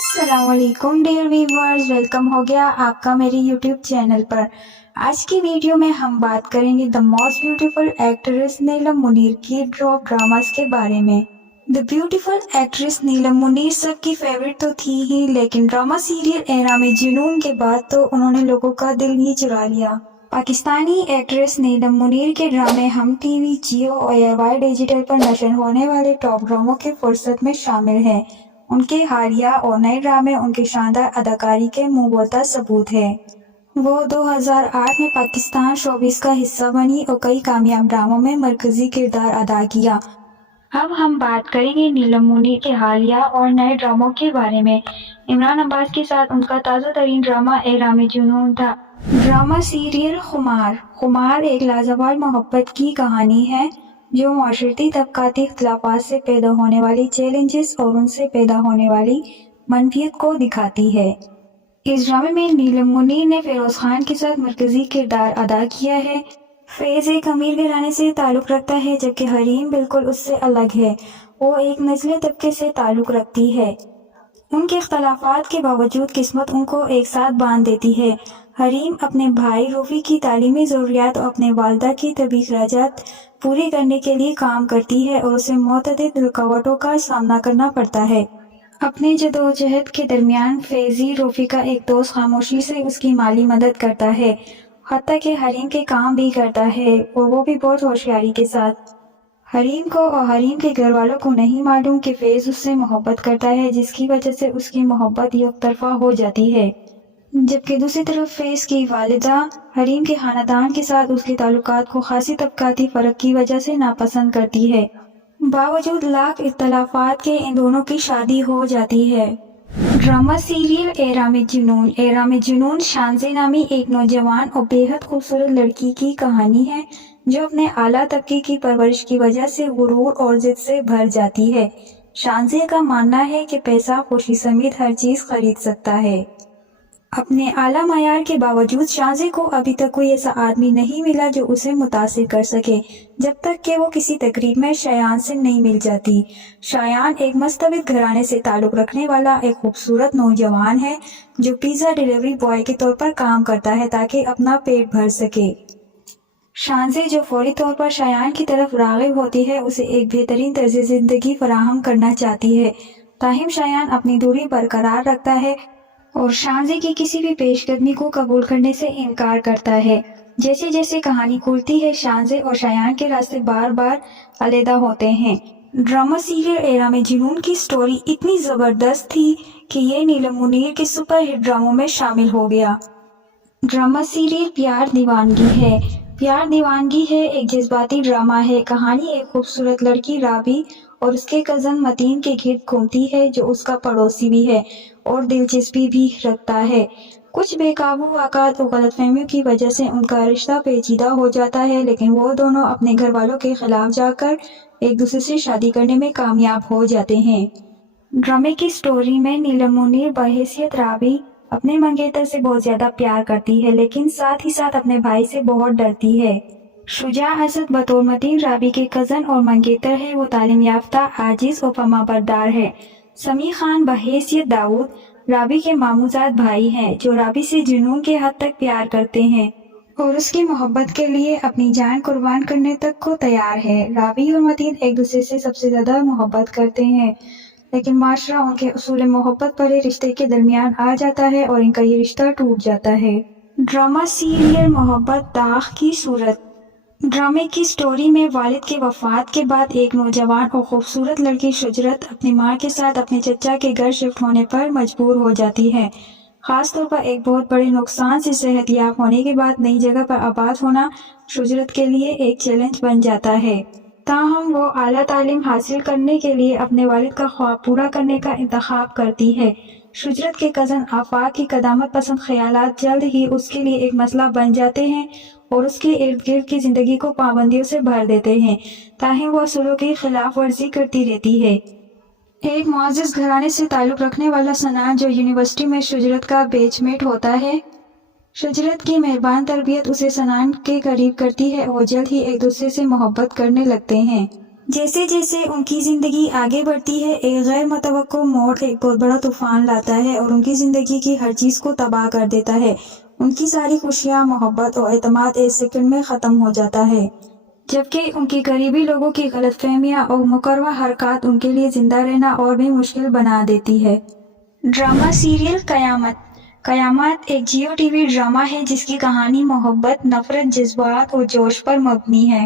अस्सलाम वालेकुम dear viewers, welcome हो गया आपका मेरे यूट्यूब चैनल पर। आज की वीडियो में हम बात करेंगे द मोस्ट ब्यूटीफुल एक्ट्रेस नीलम मुनीर की ड्रामास के बारे में। द ब्यूटीफुल एक्ट्रेस नीलम मुनीर सबकी फेवरेट तो थी ही, लेकिन ड्रामा सीरियल एरा में जुनून के बाद तो उन्होंने लोगों का दिल ही चुरा लिया। पाकिस्तानी एक्ट्रेस नीलम मुनीर के ड्रामे हम टीवी, जियो और वाई डिजिटल पर नशर होने वाले टॉप ड्रामों के फुर्सत में शामिल हैं। उनके हालिया और नए ड्रामे उनकी शानदार अदाकारी के मुंह बोलता सबूत है। वो 2008 में पाकिस्तान शोबिस का हिस्सा बनी और कई कामयाब ड्रामों में मरकजी किरदार अदा किया। अब हम बात करेंगे नीलम मुनीर के हालिया और नए ड्रामों के बारे में। इमरान अब्बास के साथ उनका ताज़ा तरीन ड्रामा एरा में जुनून था। ड्रामा सीरियल खुमार एक लाजवाब मोहब्बत की कहानी है जो माशरती तबकाती इख्तिलाफात से पैदा होने वाली चैलेंजेस और उनसे पैदा होने वाली मनफियत को दिखाती है। इस ड्रामे में नीलम मुनीर ने फिरोज खान के साथ मरकजी किरदार अदा किया है। फैज एक अमीर घराने से ताल्लुक़ रखता है, जबकि हरीम बिल्कुल उससे अलग है। वो एक नस्ली तबके से ताल्लुक़ रखती है। उनके इख्तलाफात के बावजूद किस्मत उनको एक साथ बांध देती है। हरीम अपने भाई रूफी की तालीमी ज़रूरियात और अपने वालिदा की तबी अखराजात पूरी करने के लिए काम करती है और उसे मुतअद्दिद रुकावटों का सामना करना पड़ता है। अपने जदोजहद के दरमियान फैजी रूफी का एक दोस्त खामोशी से उसकी माली मदद करता है, हत्ता कि हरीम के काम भी करता है, और वो भी बहुत होशियारी के साथ। हरीम को और हरीम के घर वालों को नहीं मालूम कि फैज उससे मोहब्बत करता है, जिसकी वजह से उसकी मोहब्बत एकतरफा हो जाती है। जबकि दूसरी तरफ फैज की वालिदा हरीम के खानदान के साथ उसके ताल्लुकात को खासी तबकाती फ़र्क की वजह से नापसंद करती है। बावजूद लाख इख्तलाफात के इन दोनों की शादी हो जाती है। ड्रामा सीरियल एरा में जुनून शानज़े नामी एक नौजवान और बेहद खूबसूरत लड़की की कहानी है जो अपने आला तबके की परवरिश की वजह से गुरूर और जिद से भर जाती है। शानज़े का मानना है कि पैसा खुशी समेत हर चीज़ खरीद सकता है। अपने आला मायार के बावजूद शानज़े को अभी तक कोई ऐसा आदमी नहीं मिला जो उसे मुतासिर कर सके, जब तक कि वो किसी तकरीब में शायान से नहीं मिल जाती। शायान एक मस्तबद घराने से ताल्लुक़ रखने वाला एक खूबसूरत नौजवान है जो पिज़्ज़ा डिलीवरी बॉय के तौर पर काम करता है ताकि अपना पेट भर सके। शानज़े जो फौरी तौर पर शायान की तरफ राग़िब होती है, उसे एक बेहतरीन तर्ज़ ज़िंदगी फराहम करना चाहती है। ताहिम शायान अपनी दूरी बरकरार रखता है और शानज़े की किसी भी पेशकदमी को कबूल करने से इनकार करता है। जैसे जैसे कहानी खुलती है, शानज़े और शायान के रास्ते बार बार अलहदा होते हैं। ड्रामा सीरियल एरा में जुनून की स्टोरी इतनी ज़बरदस्त थी कि ये नीलम मुनीर के सुपर हिट ड्रामों में शामिल हो गया। ड्रामा सीरियल प्यार दीवानगी है एक जज्बाती ड्रामा है। कहानी एक खूबसूरत लड़की राबी और उसके कज़न मतीन के गिर्द घूमती है जो उसका पड़ोसी भी है और दिलचस्पी भी रखता है। कुछ बेकाबू वाक़ात और गलतफहमियों की वजह से उनका रिश्ता पेचीदा हो जाता है, लेकिन वो दोनों अपने घर वालों के खिलाफ जाकर एक दूसरे से शादी करने में कामयाब हो जाते हैं। ड्रामे की स्टोरी में नीलम मुनीर बहैसियत राबी अपने मंगेतर से बहुत ज़्यादा प्यार करती है, लेकिन साथ ही साथ अपने भाई से बहुत डरती है। शुजा असद बतौर मतीन राबी के कज़न और मंगेतर है। वो तालीम याफ्ता, आजिज़ और फरमाबरदार है। समी खान बहैसियत दाऊद राबी के मामूजाद भाई हैं जो राबी से जुनून के हद तक प्यार करते हैं और उसकी मोहब्बत के लिए अपनी जान कुर्बान करने तक को तैयार है। राबी और मतीन एक दूसरे से सबसे ज़्यादा मोहब्बत करते हैं, लेकिन माशरा उनके उसूल मोहब्बत भरे रिश्ते के दरमियान आ जाता है और इनका ये रिश्ता टूट जाता है। ड्रामा सीरियल मोहब्बत दाग की सूरत। ड्रामे की स्टोरी में वालिद के वफात के बाद एक नौजवान और खूबसूरत लड़की शुजरत अपनी माँ के साथ अपने चचा के घर शिफ्ट होने पर मजबूर हो जाती है। ख़ास तौर पर एक बहुत बड़े नुकसान से सेहतयाब होने के बाद नई जगह पर आबाद होना शुजरत के लिए एक चैलेंज बन जाता है। ताहम वो आला तालीम हासिल करने के लिए अपने वालिद का ख्वाब पूरा करने का इंतखाब करती है। शुजरत के कज़न आफाक की कदामत पसंद ख्यालात जल्द ही उसके लिए एक मसला बन जाते हैं और उसके इर्द गिर्द की ज़िंदगी को पाबंदियों से भर देते हैं, ताकि वो असूलों की खिलाफ वर्जी करती रहती है। एक मुअज़्ज़ज़ घराने से ताल्लुक़ रखने वाला सनान जो यूनिवर्सिटी में शुजरत का बैचमेट होता है, शुजरत की मेहरबान तरबियत उसे सनान के करीब करती है और जल्द ही एक दूसरे से मोहब्बत करने लगते हैं। جیسے جیسے ان کی زندگی آگے بڑھتی ہے، ایک غیر متوقع موڑ ایک بہت بڑا طوفان لاتا ہے اور ان کی زندگی کی ہر چیز کو تباہ کر دیتا ہے۔ ان کی ساری خوشیاں، محبت اور اعتماد ایک سیکنڈ میں ختم ہو جاتا ہے، جبکہ ان کے قریبی لوگوں کی غلط فہمیاں اور مکرہ حرکات ان کے لیے زندہ رہنا اور بھی مشکل بنا دیتی ہے۔ ڈرامہ سیریل قیامت۔ قیامت ایک جیو ٹی وی ڈرامہ ہے جس کی کہانی محبت، نفرت، جذبات اور جوش پر مبنی ہے۔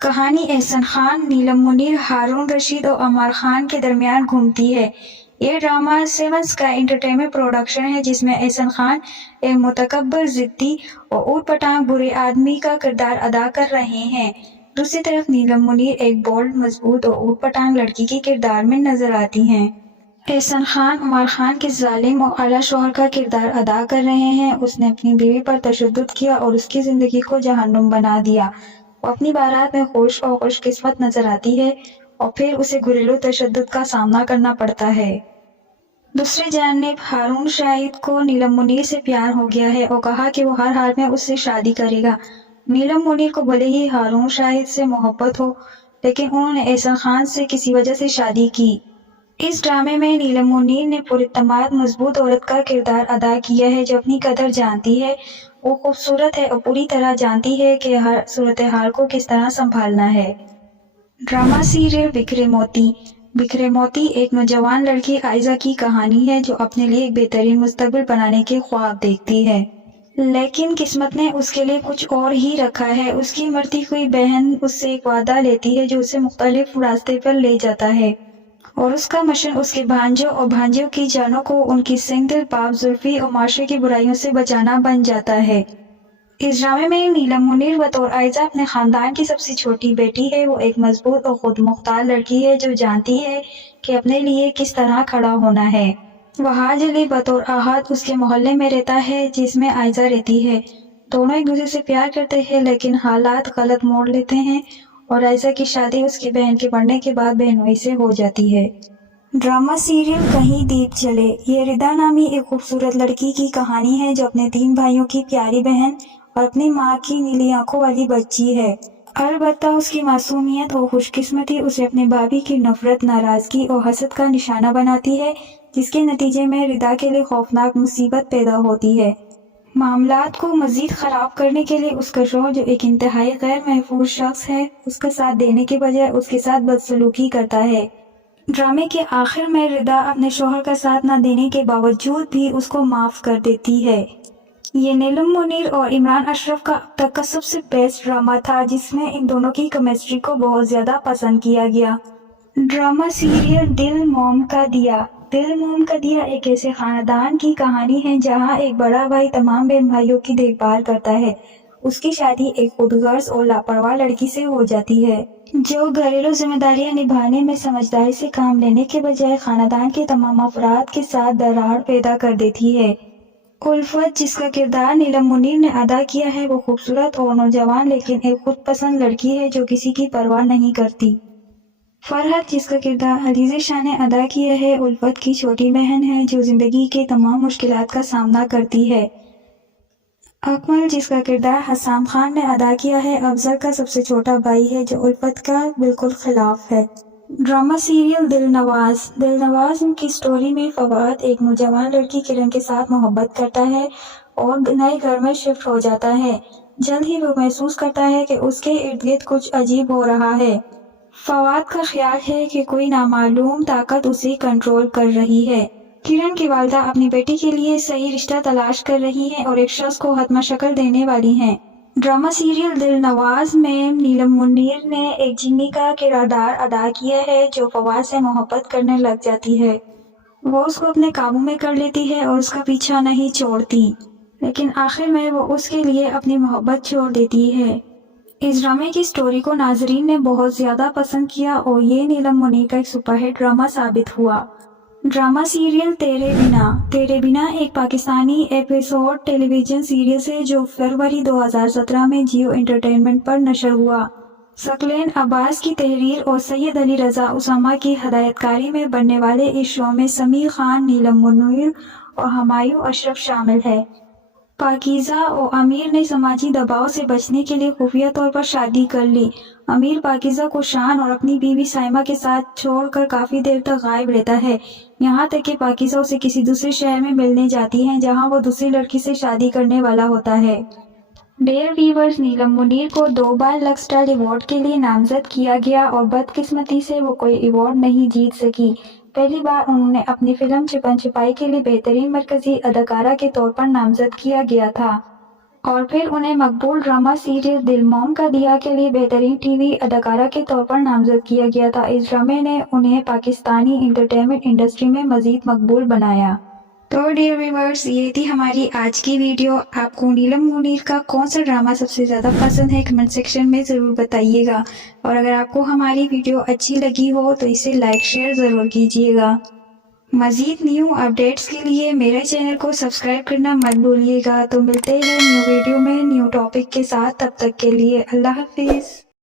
کہانی احسن خان، نیلم منیر، ہارون رشید اور عمار خان کے درمیان گھومتی ہے۔ یہ drama seven sky entertainment production ہے جس میں احسن خان ایک متکبر، ضدی اور اوٹ پٹانگ برے آدمی کا کردار ادا کر رہے ہیں۔ دوسری طرف نیلم منیر ایک بولڈ، مضبوط اور اوٹ پٹانگ لڑکی کے کردار میں نظر آتی ہیں۔ احسن خان عمار خان کے ظالم اور اعلیٰ شوہر کا کردار ادا کر رہے ہیں۔ اس نے اپنی بیوی پر تشدد کیا اور اس کی زندگی کو جہنم بنا دیا۔ وہ اپنی بارات میں خوش اور خوش قسمت نظر آتی ہے اور پھر اسے گھریلو تشدد کا سامنا کرنا پڑتا ہے۔ دوسری جانب ہارون رشید کو نیلم منیر سے پیار ہو گیا ہے اور کہا کہ وہ ہر حال میں اس سے شادی کرے گا۔ نیلم منیر کو بھلے ہی ہارون رشید سے محبت ہو، لیکن انہوں نے احسن خان سے کسی وجہ سے شادی کی۔ اس ڈرامے میں نیلم منیر نے پراعتماد، مضبوط عورت کا کردار ادا کیا ہے جو اپنی قدر جانتی ہے، وہ خوبصورت ہے اور پوری طرح جانتی ہے کہ ہر صورتحال کو کس طرح سنبھالنا ہے۔ ڈرامہ سیریل بکھرے موتی۔ بکھرے موتی ایک نوجوان لڑکی عائزہ کی کہانی ہے جو اپنے لیے ایک بہترین مستقبل بنانے کے خواب دیکھتی ہے، لیکن قسمت نے اس کے لیے کچھ اور ہی رکھا ہے۔ اس کی مرتی ہوئی بہن اس سے ایک وعدہ لیتی ہے جو اسے مختلف راستے پر لے جاتا ہے، اور اس کا مشن اس کے بھانجوں اور بھانجیوں کی جانوں کو ان کی سنگ دل، پاپ زلفی اور معاشرے کی برائیوں سے بچانا بن جاتا ہے۔ اس ڈرامے میں نیلم منیر بطور عائزہ اپنے خاندان کی سب سے چھوٹی بیٹی ہے۔ وہ ایک مضبوط اور خود مختار لڑکی ہے جو جانتی ہے کہ اپنے لیے کس طرح کھڑا ہونا ہے۔ وحاج علی بطور احد اس کے محلے میں رہتا ہے جس میں عائزہ رہتی ہے۔ دونوں ایک دوسرے سے پیار کرتے ہیں لیکن حالات غلط موڑ لیتے ہیں اور عائزہ کی شادی اس کی بہن کے بڑھنے کے بعد بہنوئی سے ہو جاتی ہے۔ ڈرامہ سیریل کہیں دیپ جلے۔ یہ ردا نامی ایک خوبصورت لڑکی کی کہانی ہے جو اپنے 3 بھائیوں کی پیاری بہن اور اپنی ماں کی نیلی آنکھوں والی بچی ہے۔ البتہ اس کی معصومیت اور خوش قسمتی اسے اپنے بھائی کی نفرت، ناراضگی اور حسد کا نشانہ بناتی ہے، جس کے نتیجے میں ردا کے لیے خوفناک مصیبت پیدا ہوتی ہے۔ معاملات کو مزید خراب کرنے کے لیے اس کا شوہر، جو ایک انتہائی غیر محفوظ شخص ہے، اس کا ساتھ دینے کے بجائے اس کے ساتھ بدسلوکی کرتا ہے۔ ڈرامے کے آخر میں ردا اپنے شوہر کا ساتھ نہ دینے کے باوجود بھی اس کو معاف کر دیتی ہے۔ یہ نیلم منیر اور عمران اشرف کا اب تک کا سب سے بیسٹ ڈرامہ تھا جس میں ان دونوں کی کیمسٹری کو بہت زیادہ پسند کیا گیا۔ ڈرامہ سیریل دل موم کا دیا۔ دل موم کا دیا ایک ایسے خاندان کی کہانی ہے جہاں ایک بڑا بھائی تمام بہن بھائیوں کی دیکھ بھال کرتا ہے۔ اس کی شادی ایک خود غرض اور لاپرواہ لڑکی سے ہو جاتی ہے جو گھریلو ذمہ داریاں نبھانے میں سمجھداری سے کام لینے کے بجائے خاندان کے تمام افراد کے ساتھ دراڑ پیدا کر دیتی ہے۔ الفت، جس کا کردار نیلم منیر نے ادا کیا ہے، وہ خوبصورت اور نوجوان لیکن ایک خود پسند لڑکی ہے جو کسی کی پرواہ نہیں کرتی۔ فرحت، جس کا کردار علیزہ شاہ نے ادا کیا ہے، الفت کی چھوٹی بہن ہے جو زندگی کے تمام مشکلات کا سامنا کرتی ہے۔ اکمل، جس کا کردار حسام خان نے ادا کیا ہے، افضل کا سب سے چھوٹا بھائی ہے جو الفت کا بالکل خلاف ہے۔ ڈرامہ سیریل دل نواز۔ دل نواز کی سٹوری میں فواد ایک نوجوان لڑکی کرن کے ساتھ محبت کرتا ہے اور نئے گھر میں شفٹ ہو جاتا ہے۔ جلد ہی وہ محسوس کرتا ہے کہ اس کے ارد گرد کچھ عجیب ہو رہا ہے۔ فواد کا خیال ہے کہ کوئی نامعلوم طاقت اسے کنٹرول کر رہی ہے۔ کرن کی والدہ اپنی بیٹی کے لیے صحیح رشتہ تلاش کر رہی ہیں اور ایک شخص کو حتمی شکل دینے والی ہیں۔ ڈرامہ سیریل دل نواز میں نیلم منیر نے ایک جنی کا کردار ادا کیا ہے جو فواد سے محبت کرنے لگ جاتی ہے۔ وہ اس کو اپنے قابو میں کر لیتی ہے اور اس کا پیچھا نہیں چھوڑتی، لیکن آخر میں وہ اس کے لیے اپنی محبت چھوڑ دیتی ہے۔ اس ڈرامے کی سٹوری کو ناظرین نے بہت زیادہ پسند کیا اور یہ نیلم منیر کا ایک سپر ہٹ ڈرامہ ثابت ہوا۔ ڈرامہ سیریل تیرے بنا۔ تیرے بنا ایک پاکستانی ایپیسوڈ ٹیلی ویژن سیریز ہے جو فروری 2017 میں جیو انٹرٹینمنٹ پر نشر ہوا۔ ثقلین عباس کی تحریر اور سید علی رضا اسامہ کی ہدایت کاری میں بننے والے اس شو میں سمیع خان، نیلم منیر اور ہمایوں اشرف شامل ہیں۔ पाकीज़ा और आमिर ने समाजी दबाव से बचने के लिए खुफिया तौर पर शादी कर ली। आमिर पाकीज़ा को शान और अपनी बीवी साइमा के साथ छोड़कर काफी देर तक गायब रहता है। यहाँ तक कि पाकीज़ा उसे किसी दूसरे शहर में मिलने जाती है जहाँ वो दूसरी लड़की से शादी करने वाला होता है। डियर व्यूअर्स, नीलम मुनीर को 2 बार लक्स स्टार अवार्ड के लिए नामजद किया गया और बदकिस्मती से वो कोई अवार्ड नहीं जीत सकी। पहली बार उन्होंने अपनी फिल्म छिपन छिपाई के लिए बेहतरीन मरकजी अदाकारा के तौर पर नामजद किया गया था और फिर उन्हें मकबूल ड्रामा सीरीज दिल मोम का दिया के लिए बेहतरीन टीवी अदाकारा के तौर पर नामजद किया गया था। इस ड्रामे ने उन्हें पाकिस्तानी इंटरटेनमेंट इंडस्ट्री में मजीद मकबूल बनाया। तो डियर व्यूअर्स, ये थी हमारी आज की वीडियो। आपको नीलम मुनीर का कौन सा ड्रामा सबसे ज़्यादा पसंद है कमेंट सेक्शन में ज़रूर बताइएगा। और अगर आपको हमारी वीडियो अच्छी लगी हो तो इसे लाइक शेयर ज़रूर कीजिएगा। मज़ीद न्यू अपडेट्स के लिए मेरे चैनल को सब्सक्राइब करना मत भूलिएगा। तो मिलते हैं न्यू वीडियो में न्यू टॉपिक के साथ। तब तक के लिए अल्लाह हाफिज़।